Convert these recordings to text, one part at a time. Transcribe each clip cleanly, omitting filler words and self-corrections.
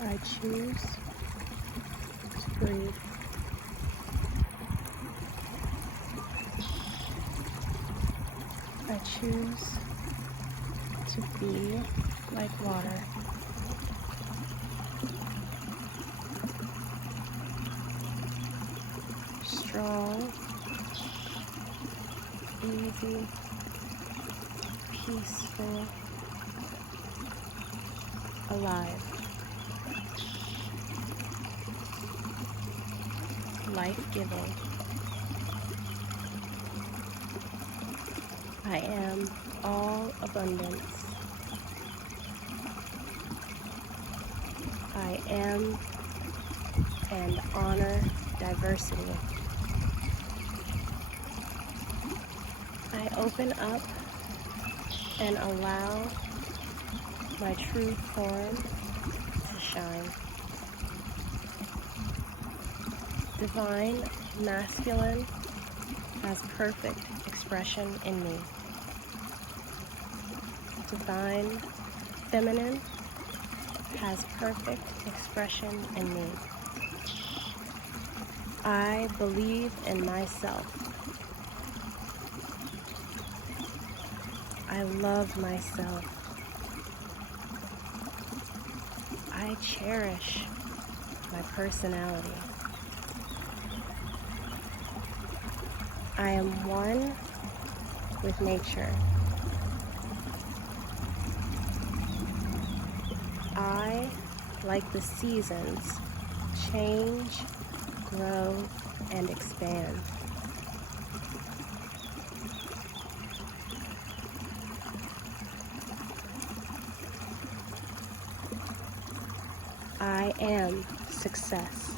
I choose to breathe. I choose to be like water. Strong, easy, peaceful, alive, life-giving. I am all abundance. I am and honor diversity. I open up and allow my true form to shine. Divine masculine has perfect expression in me. Divine feminine has perfect expression in me. I believe in myself. I love myself. I cherish my personality. I am one with nature. I, like the seasons, change, grow, and expand. I am success.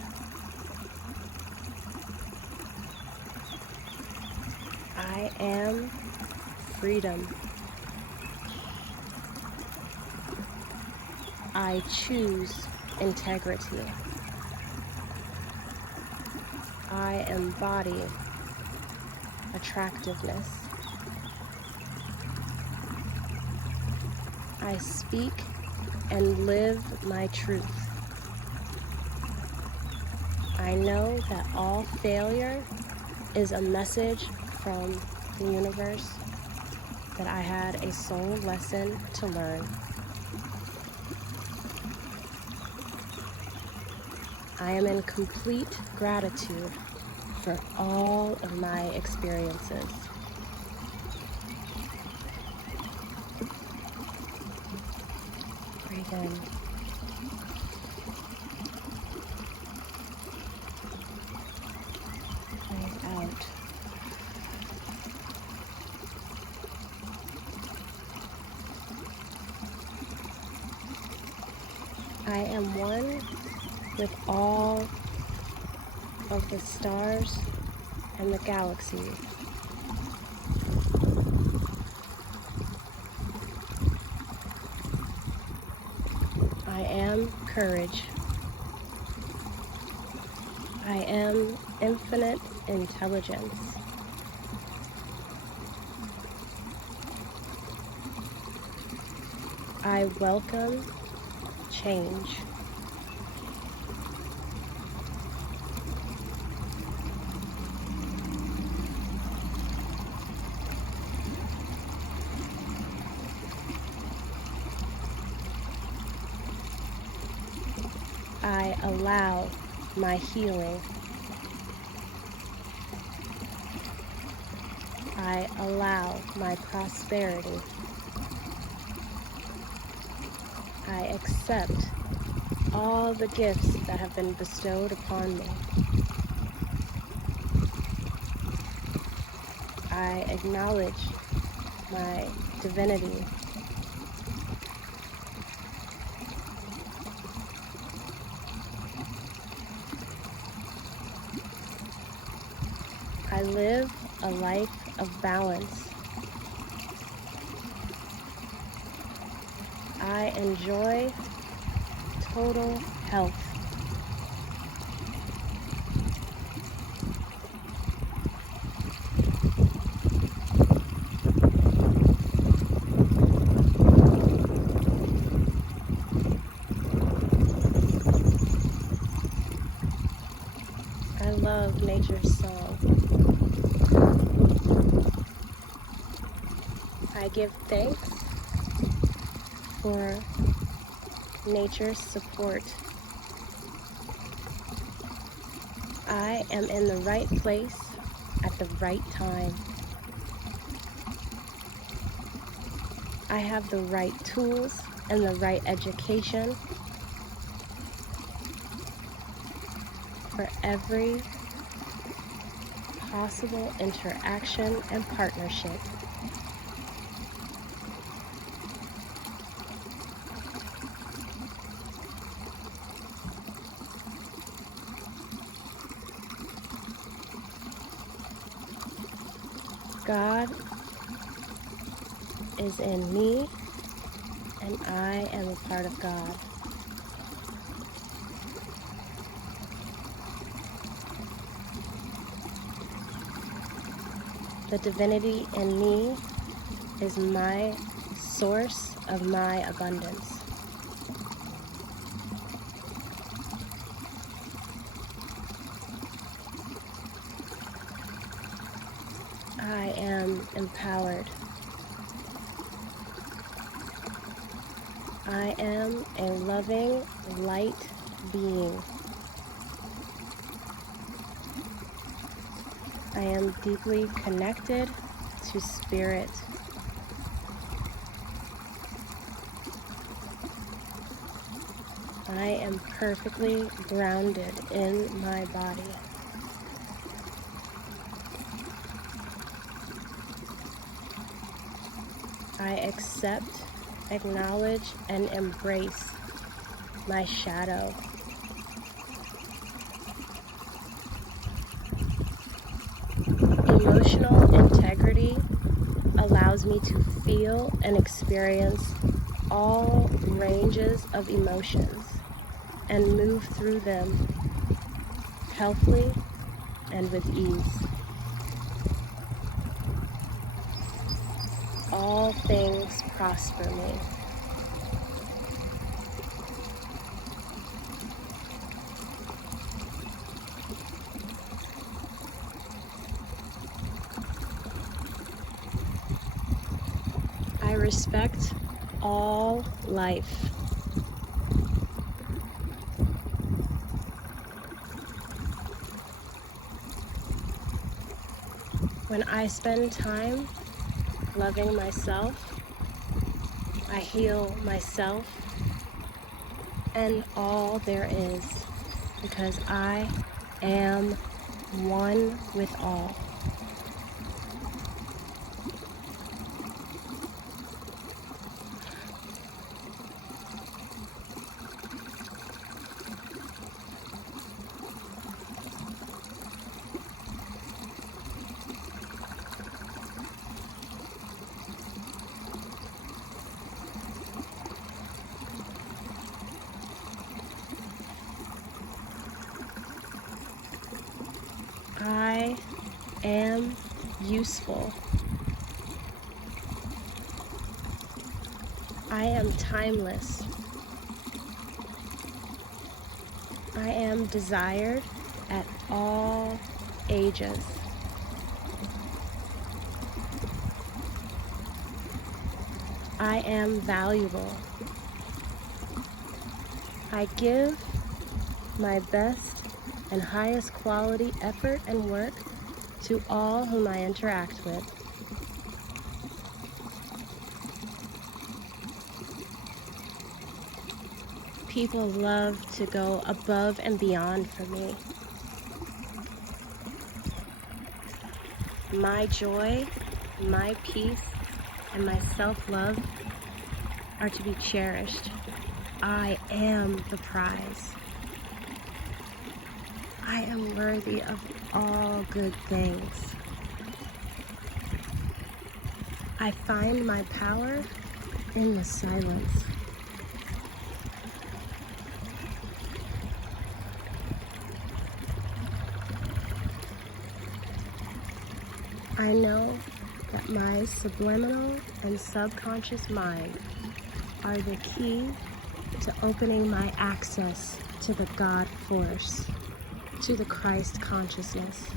I am freedom. I choose integrity. I embody attractiveness. I speak and live my truth. I know that all failure is a message from the universe, that I had a soul lesson to learn. I am in complete gratitude for all of my experiences. Breathe in. Breathe out. I am one with all of the stars and the galaxies. I am courage. I am infinite intelligence. I welcome change. I allow my healing. I allow my prosperity. I accept all the gifts that have been bestowed upon me. I acknowledge my divinity. I live a life of balance. I enjoy total health. nature's song. I give thanks for nature's support. I am in the right place at the right time. I have the right tools and the right education for every possible interaction and partnership. God is in me, and I am a part of God. The divinity in me is my source of my abundance. I am empowered. I am a loving light being. I am deeply connected to spirit. I am perfectly grounded in my body. I accept, acknowledge, and embrace my shadow. Emotional integrity allows me to feel and experience all ranges of emotions and move through them healthily and with ease. All things prosper me. I respect all life. When I spend time loving myself, I heal myself and all there is, because I am one with all. I am useful. I am timeless. I am desired at all ages. I am valuable. I give my best and highest quality effort and work to all whom I interact with. People love to go above and beyond for me. My joy, my peace, and my self-love are to be cherished. I am the prize. I am worthy of all good things. I find my power in the silence. I know that my subliminal and subconscious mind are the key to opening my access to the God force. to the Christ consciousness.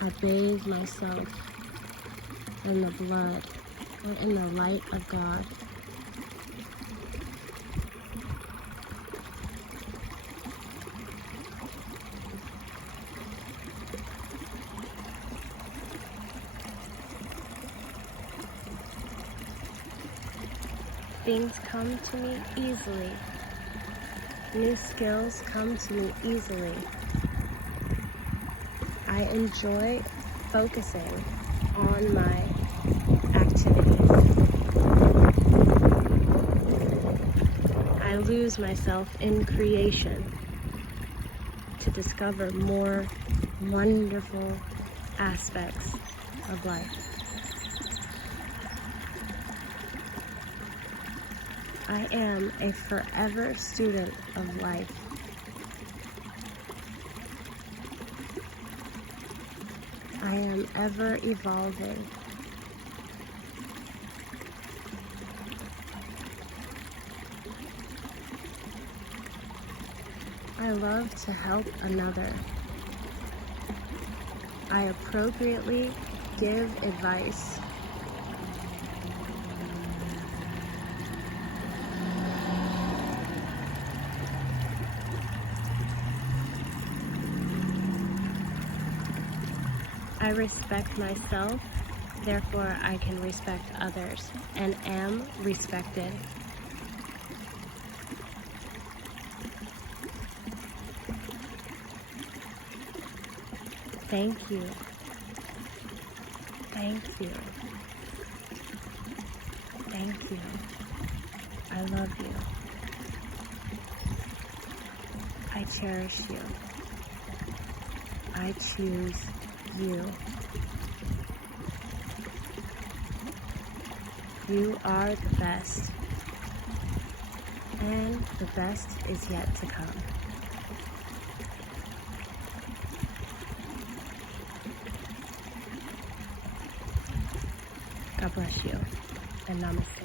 I bathe myself in the blood and in the light of God. Things come to me easily. New skills come to me easily. I enjoy focusing on my activities. I lose myself in creation to discover more wonderful aspects of life. I am a forever student of life. I am ever evolving. I love to help another. I appropriately give advice. I respect myself, therefore I can respect others and am respected. Thank you. Thank you. Thank you. I love you. I cherish you. I choose you. You are the best, and the best is yet to come. God bless you, and namaste.